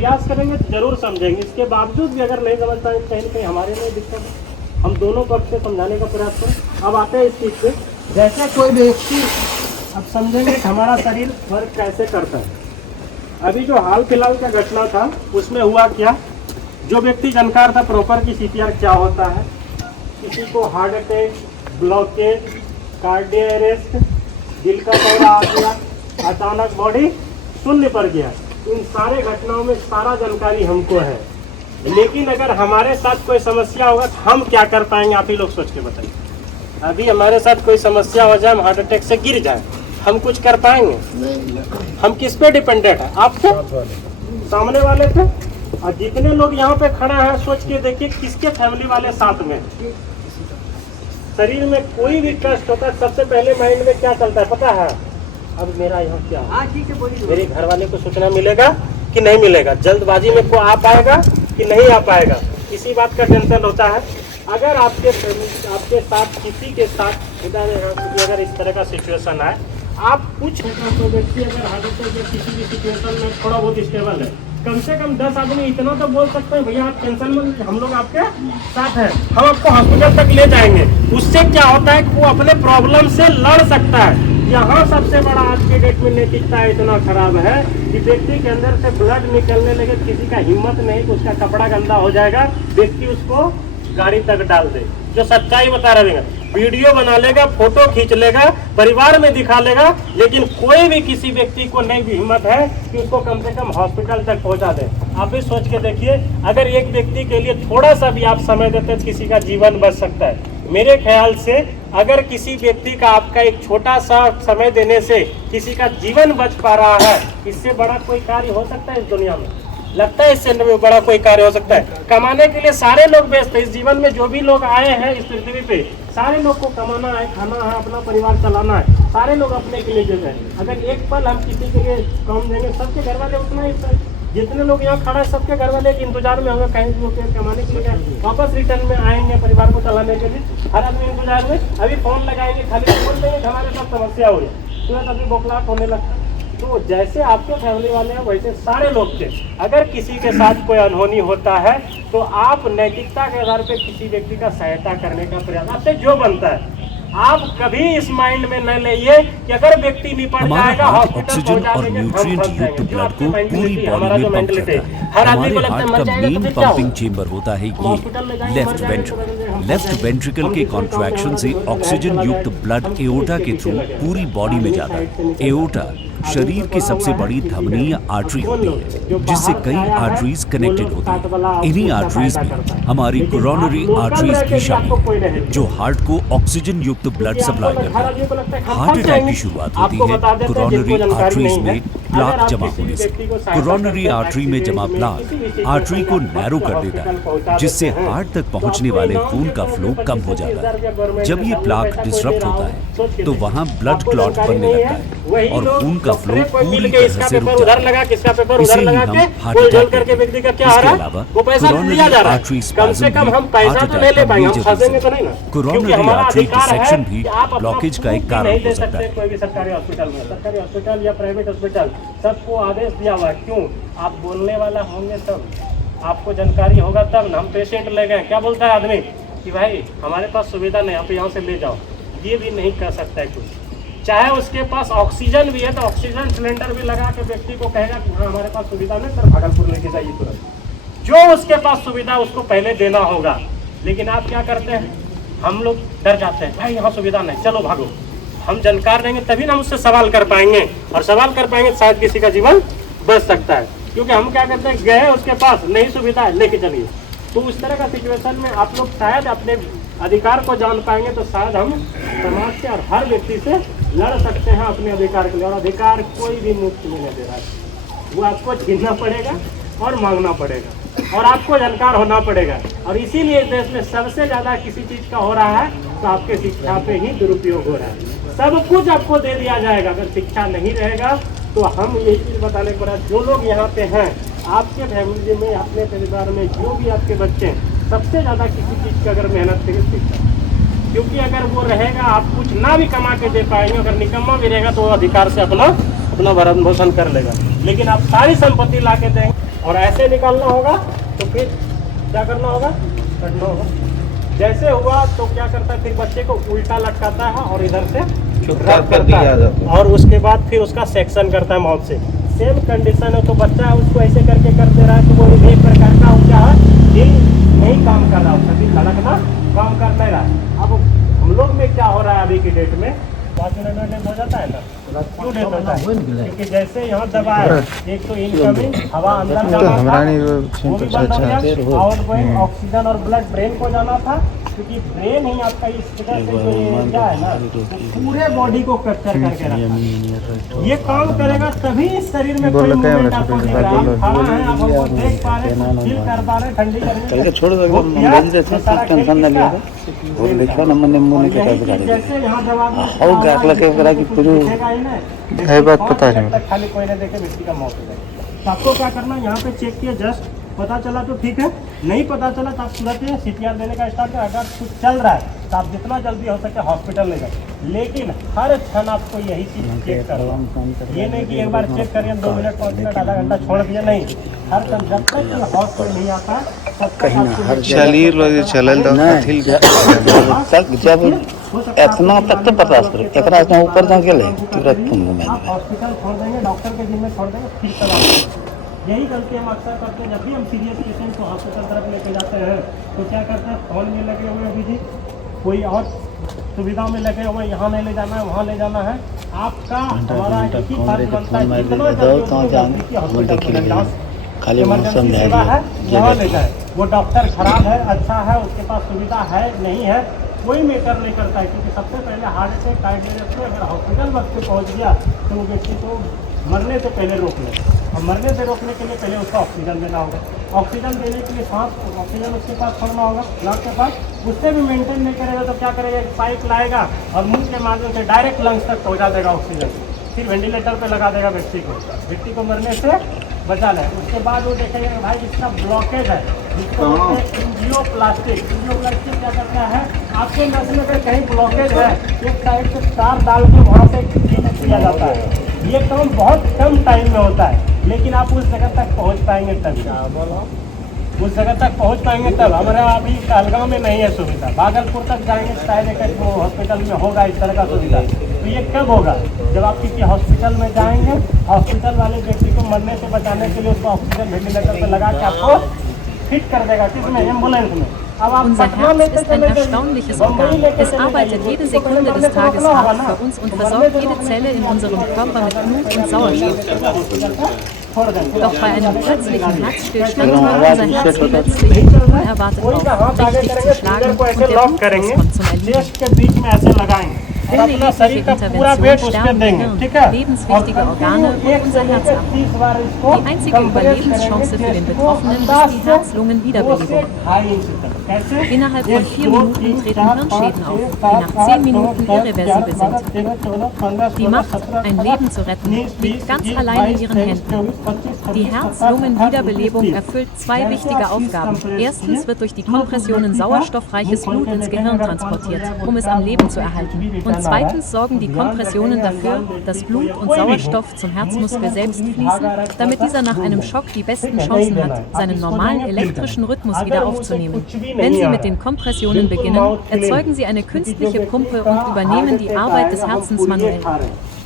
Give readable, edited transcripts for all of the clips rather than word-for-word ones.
प्रयास करेंगे तो जरूर समझेंगे। इसके बावजूद भी अगर नहीं समझ पाएंगे कहीं ना कहीं हमारे में दिक्कत है। हम दोनों पक्ष से समझाने का प्रयास करें। अब आते हैं इस चीज़ पे, जैसे कोई व्यक्ति, अब समझेंगे कि हमारा शरीर वर्क कैसे करता है। अभी जो हाल फिलहाल का घटना था उसमें हुआ क्या, जो व्यक्ति जानकार था प्रॉपर की CPR क्या होता है, किसी को heart attack, blockage, cardio arrest, दिल का दौरा आ गया, अचानक बॉडी शून्य पर गया, इन सारे घटनाओं में सारा जानकारी हमको है। लेकिन अगर हमारे साथ कोई समस्या होगा तो हम क्या कर पाएंगे, आप ही लोग सोच के बताइए। अभी हमारे साथ कोई समस्या हो जाए, हम हार्ट अटैक से गिर जाए, हम कुछ कर पाएंगे? हम किस पे डिपेंडेंट है? आप पे, सामने वाले पे। और जितने लोग यहाँ पे खड़ा है सोच के देखिए किसके फैमिली वाले साथ में। शरीर में कोई भी कष्ट होता है सबसे पहले माइंड में क्या चलता है पता है? अब मेरा यहाँ क्या, मेरे घर वाले को सूचना मिलेगा कि नहीं मिलेगा, जल्दबाजी में को आ पाएगा कि नहीं आ पाएगा, इसी बात का टेंशन होता है। अगर आपके साथ किसी के साथ अगर इस तरह का सिचुएशन है, आप कुछ तो व्यक्ति अगर हार्ट अटैक या किसी भी सिचुएशन में थोड़ा बहुत स्टेबल है, कम से कम 10 आदमी इतना तो बोल सकते हैं भैया आप टेंशन में, हम लोग आपके साथ हैं, हम आपको हॉस्पिटल तक ले जाएंगे। उससे क्या होता है कि वो अपने प्रॉब्लम से लड़ सकता है। यहाँ सबसे बड़ा आज के डेट में नैतिकता इतना खराब है कि व्यक्ति के अंदर से ब्लड निकलने लगे, किसी का हिम्मत नहीं कि उसका कपड़ा गंदा हो जाएगा, व्यक्ति उसको गाड़ी तक डाल दे। जो सच्चाई बता रहेगा, वीडियो बना लेगा, फोटो खींच लेगा, परिवार में दिखा लेगा, लेकिन कोई भी किसी व्यक्ति को नहीं भी हिम्मत है कि उसको कम से कम हॉस्पिटल तक पहुंचा दे। आप भी सोच के देखिए, अगर एक व्यक्ति के लिए थोड़ा सा भी आप समय देते तो किसी का जीवन बच सकता है। मेरे ख्याल से अगर किसी व्यक्ति का आपका एक छोटा सा समय देने से किसी का जीवन बच पा रहा है, इससे बड़ा कोई कार्य हो सकता है इस दुनिया में? लगता है इससे बड़ा कोई कार्य हो सकता है? कमाने के लिए सारे लोग व्यस्त हैं। इस जीवन में जो भी लोग आए हैं इस पृथ्वी पे, सारे लोग को कमाना है, खाना है, अपना परिवार चलाना है, सारे लोग अपने के लिए जो है। अगर एक पल हम किसी के लिए कम देंगे, सबके घर वाले उतना ही, जितने लोग यहाँ खड़ा है सबके घर वाले के इंतजार में होंगे, कहीं भी कमाने के लिए वापस रिटर्न में आएंगे परिवार को चलाने के लिए। हर आदमी इंतजार में, अभी फोन लगाएंगे, खाली बोल देंगे हमारे साथ समस्या हो रही, तुरंत अभी बौखलाहट होने लगता है। तो जैसे आपके फैमिली वाले हैं वैसे सारे लोग थे। अगर किसी के साथ कोई अनहोनी होता है तो आप नैतिकता के आधार पर किसी व्यक्ति का सहायता करने का प्रयास, आपसे जो बनता है। आप कभी इस माइंड में न लाइए कि अगर व्यक्ति निपट जाएगा हॉस्पिटल पहुंचा देंगे, हम फंस जाएंगे। जो आपकी मेंटलिटी, हमारा जो मेंटलिटी, हर आदमी को लगता है मर जाएगा तो फिर क्या होगा? चेंबर होता है ये लेफ्ट वेंट्रिकल। लेफ्ट वेंट्रिकल के कॉन्ट्रैक्शन से ऑक्सीजन युक्त ब्लड एओर्टा के थ्रू पूरी बॉडी में जाता है। एओर्टा शरीर की सबसे बड़ी धमनी या आर्टरी होती है, जिससे कई आर्टरीज कनेक्टेड होती हैं। इन्हीं आर्टरीज में हमारी कोरोनरी आर्टरीज भी शामिल है, जो हार्ट को ऑक्सीजन युक्त ब्लड सप्लाई करती है। हार्ट अटैक की शुरुआत होती है कोरोनरी आर्टरीज में प्लाक जमा होने से। कोरोनरी आर्टरी में जमा प्लाक आर्टरी को नैरो कर देता है, जिससे हार्ट तक पहुंचने वाले खून का फ्लो कम हो जाता है। जब ये प्लाक डिसरप्ट होता है तो वहाँ ब्लड क्लॉट बनने लगता है और खून का फ्लो पूरी तरह से रुक जाता है। इसे ही हम हार्ट अटैक कहते हैं। इसके अलावा कोरोनरी आर्टरी स्पैज़म भी हार्ट अटैक का मेजर रीजन है। कोरोनरी आर्टरी डिसेक्शन भी ब्लॉकेज का एक कारण हो सकता है। कोई भी सरकारी हॉस्पिटल या प्राइवेट हॉस्पिटल सबको आदेश दिया हुआ है। क्यों? आप बोलने वाला होंगे तब, आपको जानकारी होगा तब ना। हम पेशेंट ले गए, क्या बोलता है आदमी कि भाई हमारे पास सुविधा नहीं, आप यहाँ से ले जाओ, ये भी नहीं कर सकता है कुछ। चाहे उसके पास ऑक्सीजन भी है तो ऑक्सीजन सिलेंडर भी लगा के व्यक्ति को कहेगा कि हाँ हमारे पास सुविधा नहीं, सर भागलपुर लेके जाइए तुरंत। जो उसके पास सुविधा उसको पहले देना होगा। लेकिन आप क्या करते हैं, हम लोग डर जाते हैं, भाई यहाँ सुविधा नहीं, चलो भागो। हम जानकार रहेंगे तभी ना हम उससे सवाल कर पाएंगे, और सवाल कर पाएंगे शायद किसी का जीवन बच सकता है। क्योंकि हम क्या करते हैं, गए उसके पास नहीं सुविधा है, लेके चलिए। तो उस तरह का सिचुएशन में आप लोग शायद अपने अधिकार को जान पाएंगे तो शायद हम समाज से और हर व्यक्ति से लड़ सकते हैं अपने अधिकार के लिए। और अधिकार कोई भी मुफ्त में नहीं दे रहा है, वो आपको छीनना पड़ेगा और मांगना पड़ेगा और आपको जानकार होना पड़ेगा। और इसीलिए देश में सबसे ज़्यादा किसी चीज़ का हो रहा है तो आपके शिक्षा पे ही दुरुपयोग हो रहा है। सब कुछ आपको दे दिया जाएगा, अगर शिक्षा नहीं रहेगा तो हम यही चीज़ बताने के बाद जो लोग यहाँ पे हैं, आपके फैमिली में, अपने परिवार में जो भी आपके बच्चे हैं, सबसे ज़्यादा किसी चीज़ की अगर मेहनत करें शिक्षा। क्योंकि अगर वो रहेगा आप कुछ ना भी कमा के दे पाएंगे, अगर निकम्मा भी रहेगा तो वो अधिकार से अपना भरण पोषण कर लेगा। लेकिन आप सारी संपत्ति ला के देंगे और ऐसे निकालना होगा तो फिर क्या करना होगा, कटना होगा। जैसे हुआ तो क्या करता है, फिर बच्चे को उल्टा लटकाता है और इधर से रब करता है और उसके बाद फिर उसका सेक्शन करता है माउथ से। सेम कंडीशन है, तो बच्चा उसको ऐसे करके कर दे रहा है, तो वो एक प्रकार का क्या है, दिल नहीं काम कर रहा, उसका दिल धड़कना काम कर नहीं रहा है। अब हम लोग में क्या हो रहा है अभी की डेट में, 5 मिनट में हो जाता है ना, क्यों डेट होता है, क्योंकि जैसे यहाँ दबाया, एक तो इनकमिंग हवा अंदर जाना था, वो भी बंद हो गया, आउटगोइंग ऑक्सीजन और ब्लड ब्रेन को जाना था, क्योंकि ब्रेन ही आपका इस तरह से जो एरिया है ना, तो पूरे बॉडी को कैप्चर करके रखता है। ये काम करेगा तभी इस शरीर में कोई मूवमेंट आपको दिख रहा है, आप खड़ा है, आप हमको देख पा रहे हैं, फील कर पा रहे हैं, ठंडी गर्मी छोड़ दो, टेंशन ना लिया और देखो नंबर नंबर ने कैसे गाड़ी जैसे यहाँ दबा और गाकला के करा कि पूरी है बात पता है, खाली कोई नहीं देखे व्यक्ति का मौत हो जाए। तो आपको क्या करना, यहाँ पे चेक किया, जस्ट पता चला तो ठीक है, नहीं पता चला तो आप तुरंत CPR देने का स्टार्ट करें। अगर कुछ चल रहा है तो आप जितना जल्दी हो सके हॉस्पिटल ले जाए, लेकिन हर क्षण आपको यही चीज़ चेक करना। ये नहीं कि एक बार चेक करिए 2 मिनट 5 मिनट आधा घंटा छोड़ दिया, नहीं, हर क्षण जब तक ये हॉस्पिटल नहीं आता तब कहीं ना हर शरीर लोग चलल दो कथिल तक जब इतना तक तो पता करो एकरा से ऊपर जा गेले तुरंत तुम में आप हॉस्पिटल छोड़ देंगे, डॉक्टर के जिम्मे छोड़ देंगे, फिर करवाएंगे। यही गलती हम अक्सर करते हैं, जब भी हम सीरियस पेशेंट को हॉस्पिटल तरफ लेके जाते हैं तो क्या करते हैं, फोन में लगे हुए अभी जी, कोई और सुविधा में लगे हुए, यहाँ नहीं ले जाना है, वहाँ ले जाना है। आपका हमारा एक ही फर्ज बनता है, जितना जल्दी हॉस्पिटल खाली इमरजेंसी सेवा है यहाँ ले जाए। वो डॉक्टर खराब है, अच्छा है, उसके पास सुविधा है नहीं है, कोई मैटर नहीं करता है, क्योंकि सबसे पहले हार्ट अटैक कार्डियक से अगर हॉस्पिटल वक्त पे पहुँच गया तो वो व्यक्ति को मरने से पहले रोक ले, और मरने से रोकने के लिए पहले उसको ऑक्सीजन देना होगा। ऑक्सीजन देने के लिए सांस ऑक्सीजन उसके पास छोड़ना होगा, लंग्स के पास, उससे भी मेंटेन नहीं करेगा तो क्या करेगा, एक पाइप लाएगा और मुंह के माध्यम से डायरेक्ट लंग्स तक पहुंचा देगा ऑक्सीजन, फिर वेंटिलेटर पे लगा देगा व्यक्ति को मरने से बचा ले। उसके बाद वो देखेगा कि भाई इसका ब्लॉकेज है, जिसको एंजियोप्लास्टिक क्या करता है, आपके नस में अगर कहीं ब्लॉकेज है, एक साइड से तार डाल के वहाँ से किया जाता है। ये काम बहुत कम टाइम में होता है, लेकिन आप उस जगह तक पहुँच पाएंगे तभी, उस जगह तक पहुँच पाएंगे तब। हमारा अभी कहलगांव में नहीं है सुविधा, भागलपुर तक जाएंगे शायद एक हॉस्पिटल में होगा इस तरह का सुविधा। तो ये कब होगा, जब आप किसी हॉस्पिटल में जाएंगे, हॉस्पिटल वाले व्यक्ति को मरने से बचाने के लिए उसको ऑक्सीजन वेंटिलेटर पे लगा के आपको फिट कर देगा, किसमें, एम्बुलेंस में। Unser Herz ist ein erstaunliches Organ. Es arbeitet jede Sekunde des Tages hart für uns und versorgt jede Zelle in unserem Körper mit Blut und Sauerstoff. Doch bei einem plötzlichen Herzstillstand hört unser Herz plötzlich unerwartet auf, richtig zu schlagen und der Blutfluss kommt zum Erliegen. Ohne jegliche Intervention sterben Gehirn, lebenswichtige Organe und unser Herz ab. Die einzige Überlebenschance für den Betroffenen ist die Herz-Lungen-Wiederbelebung. Innerhalb von 4 Minuten treten Hirnschäden auf, die nach 10 Minuten irreversibel sind. Die Macht, ein Leben zu retten, liegt ganz allein in ihren Händen. Die Herz-Lungen-Wiederbelebung erfüllt 2 wichtige Aufgaben. Erstens wird durch die Kompressionen sauerstoffreiches Blut ins Gehirn transportiert, um es am Leben zu erhalten. Und zweitens sorgen die Kompressionen dafür, dass Blut und Sauerstoff zum Herzmuskel selbst fließen, damit dieser nach einem Schock die besten Chancen hat, seinen normalen elektrischen Rhythmus wieder aufzunehmen. Wenn Sie mit den Kompressionen beginnen, erzeugen Sie eine künstliche Pumpe und übernehmen die Arbeit des Herzens manuell.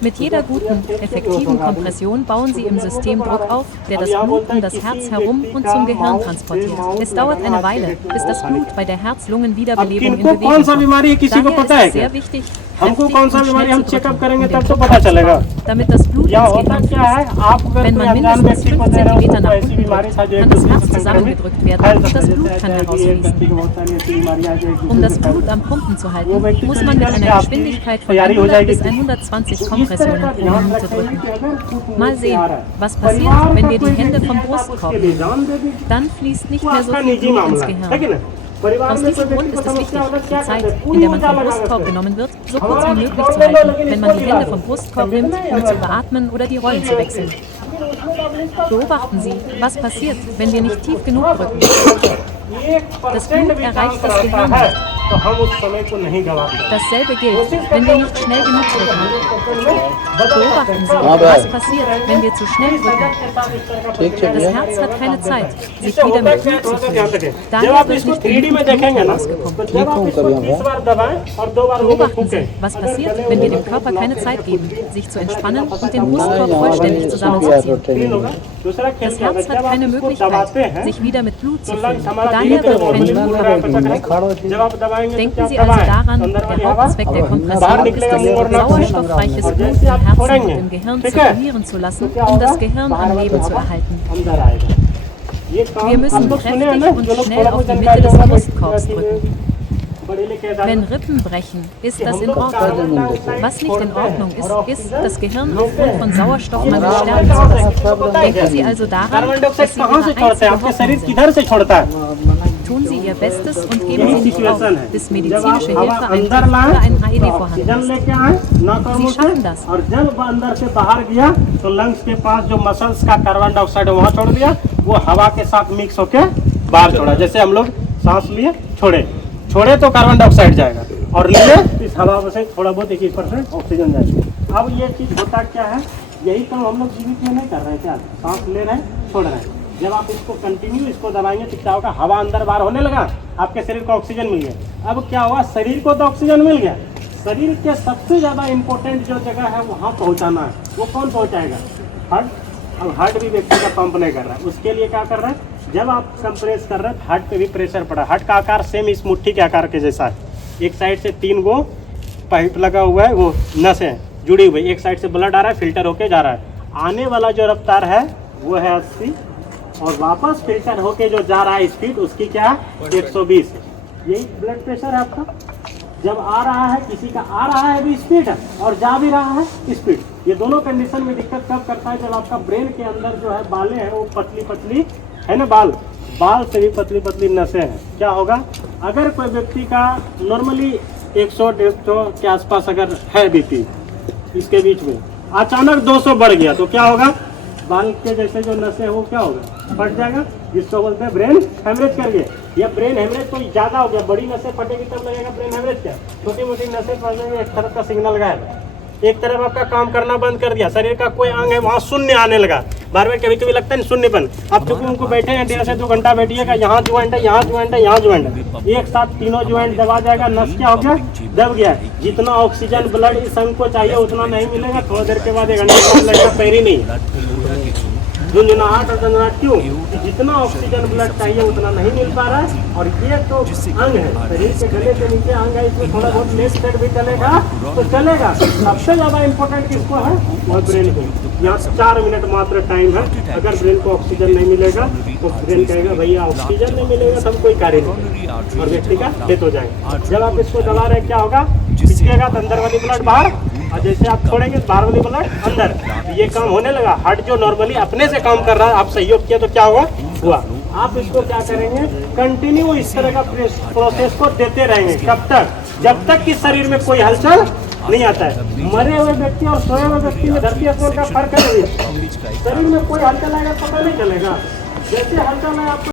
Mit jeder guten, effektiven Kompression bauen Sie im System Druck auf, der das Blut um das Herz herum und zum Gehirn transportiert. Es dauert eine Weile, bis das Blut bei der Herz-Lungen-Wiederbelebung in Bewegung kommt. Daher ist es sehr wichtig, हमको कौन सा बीमारी हम checkup करेंगे तब तो पता चलेगा। damit das Blut ins Gehirn fließt. Wenn man mindestens 5 cm nach unten drückt, kann das Herz zusammengedrückt werden und das Blut kann herausfließen. Um das Blut am Pumpen zu halten, muss man mit einer Geschwindigkeit von 100 bis 120 Kompressionen pro Minute drücken. Mal sehen, was passiert, wenn wir die Hände vom Brustkorb nehmen. Dann fließt nicht mehr so viel Blut ins Gehirn. Aus diesem Grund ist es wichtig, die Zeit, in der man vom Brustkorb genommen wird, so kurz wie möglich zu halten, wenn man die Hände vom Brustkorb nimmt, um zu beatmen oder die Rollen zu wechseln. Beobachten Sie, was passiert, wenn wir nicht tief genug drücken. Das Blut erreicht das Gehirn. तो हम उस समय को नहीं गवाते। Dasselbe gilt, wenn wir nicht schnell genug drücken. Beobachten Sie, was passiert, wenn wir zu schnell drücken. Das Herz hat keine Zeit, sich wieder mit Blut zu füllen. Daher wird nicht genug Blut rausgekommen. Beobachten Sie, was passiert, wenn wir dem Körper keine Zeit geben, sich zu entspannen und den Brustkorb vollständig zusammenzuziehen. Das Herz hat keine Möglichkeit, sich wieder mit Blut zu füllen. Daher wird kein Blut hergestellt. Denken Sie also daran, der Hauptzweck der Kompression ist es, sauerstoffreiches Blut im Herzen und im Gehirn zirkulieren zu lassen, um das Gehirn am Leben zu erhalten. Wir müssen kräftig und schnell auf die Mitte des Brustkorbs drücken. Wenn Rippen brechen, ist das in Ordnung. Was nicht in Ordnung ist, das Gehirn aufgrund von Sauerstoffmangel sterben zu lassen. Denken Sie also daran, dass Sie Ihre einzige Hoffnung sind. Tun Sie Ihr Bestes und geben Sie nicht auf, bis medizinische Hilfe eintritt oder ein AED vorhanden ist. Sie schaffen das. और जब वो अंदर से बाहर गया तो lungs के पास जो मसल्स का कार्बन डाइऑक्साइड वहाँ छोड़ दिया, वो हवा के साथ मिक्स होके बाहर छोड़ा। जैसे हम लोग सांस लिए छोड़े तो कार्बन डाइऑक्साइड जाएगा और लिए इस हवा से थोड़ा बहुत 21% ऑक्सीजन जाएगा। अब ये चीज़ होता क्या है, यही काम हम लोग जीवित में नहीं कर रहे हैं क्या, सांस ले रहे हैं छोड़ रहे हैं। जब आप इसको कंटिन्यू इसको दबाएंगे तो क्या होगा, हवा अंदर बाहर होने लगा, आपके शरीर को ऑक्सीजन मिल गया। अब क्या हुआ, शरीर को तो ऑक्सीजन मिल गया, शरीर के सबसे ज़्यादा इम्पोर्टेंट जो जगह है वहाँ पहुँचाना है, वो कौन पहुँचाएगा, हार्ट। अब हार्ट भी व्यक्ति का पंप नहीं कर रहा है, उसके लिए क्या कर रहा है, जब आप कंप्रेस कर रहे हैं हार्ट पे भी प्रेशर पड़ा। हार्ट का आकार सेम इस मुट्ठी के आकार के जैसा है, एक साइड से 3 गो पाइप लगा हुआ है, वो नस है जुड़ी हुई, एक साइड से ब्लड आ रहा है, फिल्टर होके जा रहा है। आने वाला जो रफ्तार है वो है 80 और वापस फिल्टर होके जो जा रहा है स्पीड उसकी क्या है 120। यही ब्लड प्रेशर है आपका। जब आ रहा है किसी का आ रहा है भी स्पीड है और जा भी रहा है स्पीड। ये दोनों कंडीशन में दिक्कत कब करता है, जब आपका ब्रेन के अंदर जो है बालें हैं वो पतली पतली है ना, बाल से भी पतली पतली नसें हैं। क्या होगा, अगर कोई व्यक्ति का नॉर्मली 100-150 के आसपास अगर है बीपी, इसके बीच में अचानक 200 बढ़ गया तो क्या होगा, बाल के जैसे जो नसें वो क्या होगा, फट जाएगा, जिसको बोलते हैं ब्रेन हेमरेज कर गया। या ब्रेन हेमरेज तो ज़्यादा हो गया, बड़ी नसें फटेगी तब लगेगा ब्रेन हेमरेज, क्या छोटी मोटी नसें फटने में एक तरफ का सिग्नल गायब, एक तरफ आपका काम करना बंद कर दिया, शरीर का कोई अंग है वहाँ शून्य आने लगा। बार बार कभी कभी लगता है शून्यपन। आप चूंकि उनको बैठे हैं 1.5 से 2 घंटा बैठिएगा, यहाँ ज्वाइंट है, यहाँ ज्वाइंट है, यहाँ ज्वाइंट है, एक साथ तीनों ज्वाइंट दबा जाएगा, नस क्या हो गया, दब गया। जितना ऑक्सीजन ब्लड इस अंग को चाहिए उतना नहीं मिलेगा, थोड़ा देर के बाद 1 घंटे बाद लगेगा पैर ही नहीं, झुंझुनाहट और झंझनाहट। क्यों, जितना ऑक्सीजन ब्लड चाहिए उतना नहीं मिल पा रहा है। और ये तो अंग है, शरीर के गले के नीचे अंग है, इसमें थोड़ा बहुत लेफ्ट साइड भी चलेगा तो चलेगा। सबसे ज़्यादा इम्पोर्टेंट किसको है, वो ब्रेन को। यहाँ 4 मिनट मात्र टाइम है, अगर ब्रेन को ऑक्सीजन नहीं मिलेगा तो ब्रेन कहेगा भैया ऑक्सीजन नहीं मिलेगा तब कोई कार्य नहीं, और व्यक्ति का डेथ हो जाएगा। जब आप इसको दबा रहे क्या होगा, खिंचेगा तो अंदर वाली ब्लड बाहर, और जैसे आप छोड़ेंगे बाहर वाली ब्लड अंदर, ये काम होने लगा। हार्ट जो नॉर्मली अपने से काम कर रहा है, आप सहयोग किया तो क्या हुआ। आप इसको क्या करेंगे, कंटिन्यू इस तरह का प्रोसेस को देते रहेंगे। कब तक, जब तक कि शरीर में कोई हलचल नहीं आता है। मरे हुए व्यक्ति और सोए हुए व्यक्ति में धरती आसमान का फर्क है। शरीर में कोई हलचल आएगा पता नहीं चलेगा, जैसे हलचल है आपको